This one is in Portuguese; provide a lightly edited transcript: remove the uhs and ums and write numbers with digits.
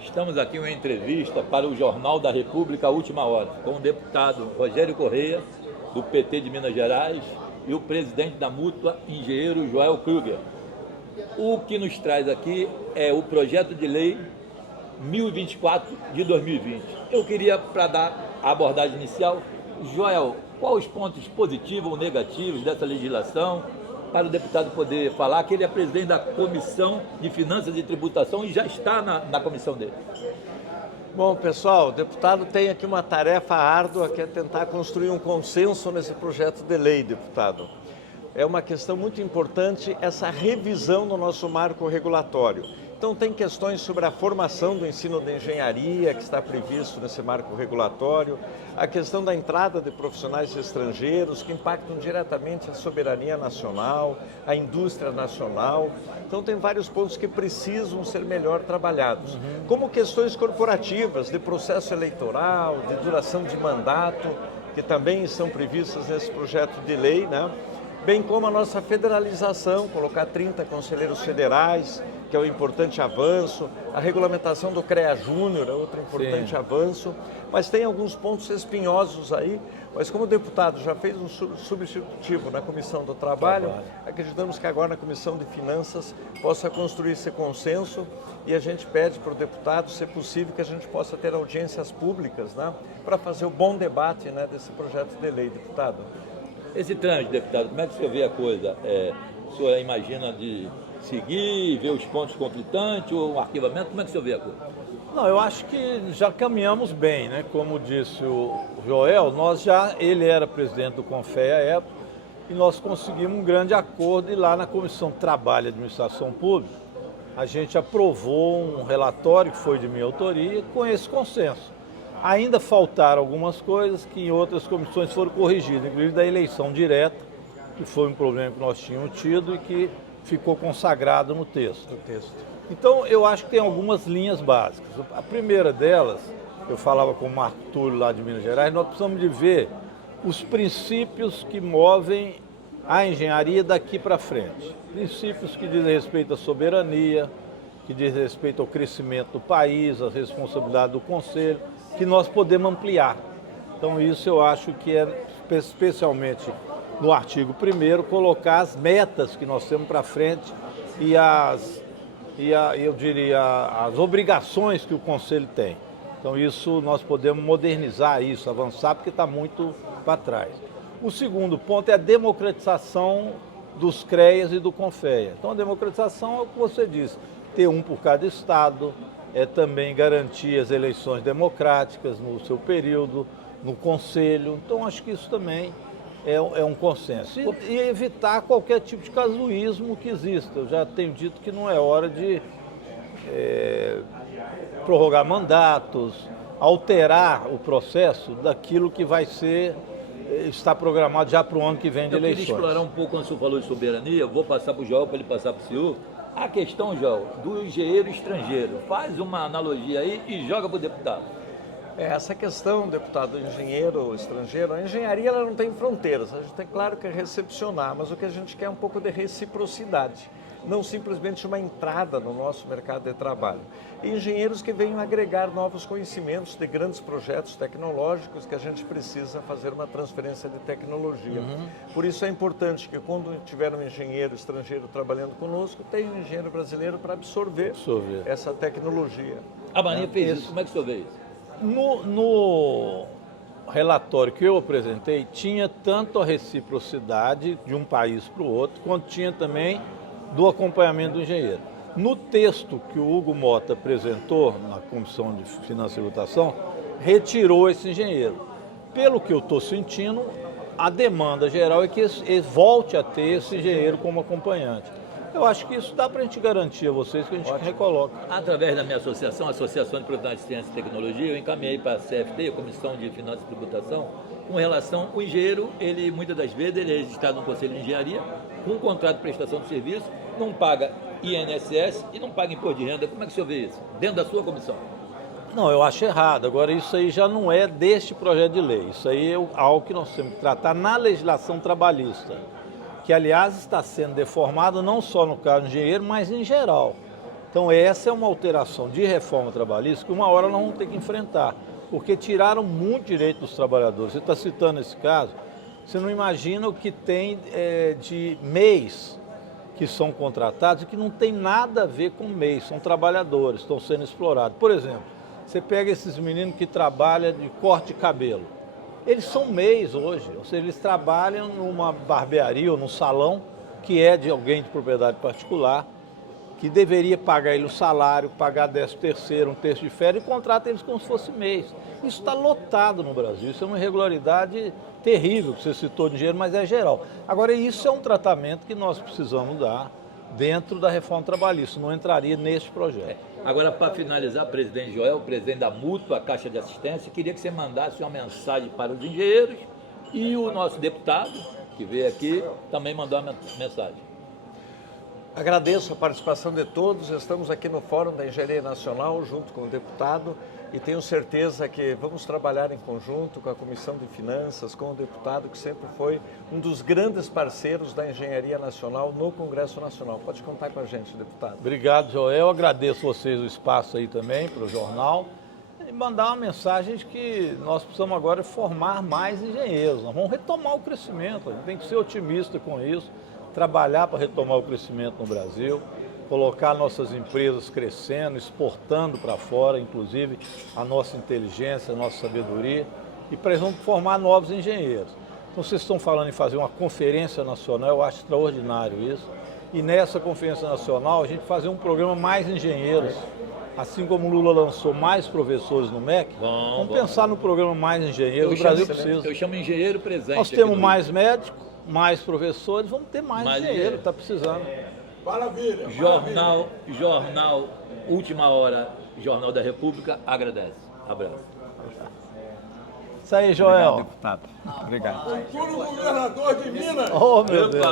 Estamos aqui em uma entrevista para o Jornal da República, Última Hora, com o deputado Rogério Correia, do PT de Minas Gerais, e o presidente da Mútua, engenheiro Joel Kruger. O que nos traz aqui é o projeto de lei 1024 de 2020. Eu queria, para dar a abordagem inicial, Joel, quais os pontos positivos ou negativos dessa legislação, para o deputado poder falar que ele é presidente da Comissão de Finanças e Tributação e já está na comissão dele. Bom, pessoal, o deputado tem aqui uma tarefa árdua que é tentar construir um consenso nesse projeto de lei, deputado. É uma questão muito importante essa revisão do nosso marco regulatório. Então, tem questões sobre a formação do ensino de engenharia, que está previsto nesse marco regulatório, a questão da entrada de profissionais estrangeiros, que impactam diretamente a soberania nacional, a indústria nacional. Então, tem vários pontos que precisam ser melhor trabalhados, como questões corporativas, de processo eleitoral, de duração de mandato, que também são previstas nesse projeto de lei, né? Bem como a nossa federalização, colocar 30 conselheiros federais, que é um importante avanço, a regulamentação do CREA Júnior é outro importante avanço, mas tem alguns pontos espinhosos aí, mas como o deputado já fez um substitutivo na Comissão do Trabalho, acreditamos que agora na Comissão de Finanças possa construir esse consenso e a gente pede para o deputado, se possível, que a gente possa ter audiências públicas, né, para fazer o bom debate, né, desse projeto de lei, deputado. Esse trâmite, deputado, como é que o senhor vê a coisa? O senhor imagina de seguir, ver os pontos conflitantes ou o arquivamento? Como é que o senhor vê a coisa? Não, eu acho que já caminhamos bem, né? Como disse o Joel, ele era presidente do CONFEA à época e nós conseguimos um grande acordo e lá na Comissão de Trabalho e Administração Pública a gente aprovou um relatório que foi de minha autoria com esse consenso. Ainda faltaram algumas coisas que em outras comissões foram corrigidas, inclusive da eleição direta, que foi um problema que nós tínhamos tido e que ficou consagrado no texto. Então, eu acho que tem algumas linhas básicas. A primeira delas, eu falava com o Marco Túlio lá de Minas Gerais, nós precisamos de ver os princípios que movem a engenharia daqui para frente. Princípios que dizem respeito à soberania, que dizem respeito ao crescimento do país, às responsabilidades do Conselho, que nós podemos ampliar. Então isso eu acho que é, especialmente no artigo 1º, colocar as metas que nós temos para frente e eu diria, as obrigações que o Conselho tem. Então isso nós podemos modernizar isso, avançar, porque está muito para trás. O segundo ponto é a democratização dos CREAs e do CONFEA. Então a democratização é o que você disse, ter um por cada estado, é também garantir as eleições democráticas no seu período, no Conselho. Então, acho que isso também é um consenso. E evitar qualquer tipo de casuísmo que exista. Eu já tenho dito que não é hora de prorrogar mandatos, alterar o processo daquilo que vai está programado já para o ano que vem de eleições. Eu queria explorar um pouco, quando o senhor falou de soberania, vou passar para o Joel, para ele passar para o senhor. A questão, Joel, do engenheiro estrangeiro. Faz uma analogia aí e joga para o deputado. Essa questão, deputado, do engenheiro estrangeiro, a engenharia ela não tem fronteiras. A gente tem, claro, que recepcionar, mas o que a gente quer é um pouco de reciprocidade. Não simplesmente uma entrada no nosso mercado de trabalho. E engenheiros que venham agregar novos conhecimentos de grandes projetos tecnológicos que a gente precisa fazer uma transferência de tecnologia. Por isso é importante que quando tiver um engenheiro estrangeiro trabalhando conosco, tenha um engenheiro brasileiro para absorver essa tecnologia. A Marinha fez isso. Como é que o senhor vê isso? No relatório que eu apresentei, tinha tanto a reciprocidade de um país para o outro, quanto tinha também do acompanhamento do engenheiro. No texto que o Hugo Mota apresentou na Comissão de Finanças e Tributação, retirou esse engenheiro. Pelo que eu estou sentindo, a demanda geral é que volte a ter esse engenheiro como acompanhante. Eu acho que isso dá para a gente garantir a vocês que a gente recoloca. Através da minha associação, Associação de Profissionais de Ciência e Tecnologia, eu encaminhei para a CFT, a Comissão de Finanças e Tributação, com relação ao engenheiro, ele muitas das vezes ele é registrado no Conselho de Engenharia, com um contrato de prestação de serviço, não paga INSS e não paga imposto de renda. Como é que o senhor vê isso? Dentro da sua comissão? Não, eu acho errado. Agora, isso aí já não é deste projeto de lei. Isso aí é algo que nós temos que tratar na legislação trabalhista, que, aliás, está sendo deformada não só no caso do engenheiro, mas em geral. Então essa é uma alteração de reforma trabalhista que uma hora nós vamos ter que enfrentar, porque tiraram muito direito dos trabalhadores. Você está citando esse caso, você não imagina o que tem de MEIs que são contratados e que não tem nada a ver com MEIs, são trabalhadores, estão sendo explorados. Por exemplo, você pega esses meninos que trabalham de corte de cabelo, eles são MEIs hoje, ou seja, eles trabalham numa barbearia ou num salão que é de alguém de propriedade particular, que deveria pagar ele o salário, pagar 13º, um terço de férias e contrata eles como se fosse mês. Isso está lotado no Brasil, isso é uma irregularidade terrível, que você citou de dinheiro, mas é geral. Agora, isso é um tratamento que nós precisamos dar dentro da reforma trabalhista, não entraria neste projeto. Agora, para finalizar, presidente Joel, presidente da Mútua, Caixa de Assistência, queria que você mandasse uma mensagem para os engenheiros e o nosso deputado, que veio aqui, também mandou uma mensagem. Agradeço a participação de todos, estamos aqui no Fórum da Engenharia Nacional, junto com o deputado, e tenho certeza que vamos trabalhar em conjunto com a Comissão de Finanças, com o deputado, que sempre foi um dos grandes parceiros da Engenharia Nacional no Congresso Nacional. Pode contar com a gente, deputado. Obrigado, Joel. Agradeço vocês o espaço aí também para o jornal e mandar uma mensagem de que nós precisamos agora formar mais engenheiros. Nós vamos retomar o crescimento, a gente tem que ser otimista com isso, trabalhar para retomar o crescimento no Brasil, colocar nossas empresas crescendo, exportando para fora, inclusive a nossa inteligência, a nossa sabedoria, e precisamos formar novos engenheiros. Então vocês estão falando em fazer uma conferência nacional, eu acho extraordinário isso, e nessa conferência nacional a gente fazer um programa mais engenheiros, assim como o Lula lançou mais professores no MEC, vamos pensar no programa mais engenheiros, o Brasil precisa. Eu chamo engenheiro presente. Nós temos mais médicos, mais professores, vamos ter mais engenheiro, está precisando. Maravilha. Jornal Última Hora, Jornal da República, agradece. Abraço. Isso aí, Joel. Obrigado, deputado. Obrigado. Futuro governador de Minas. Oh, meu Deus.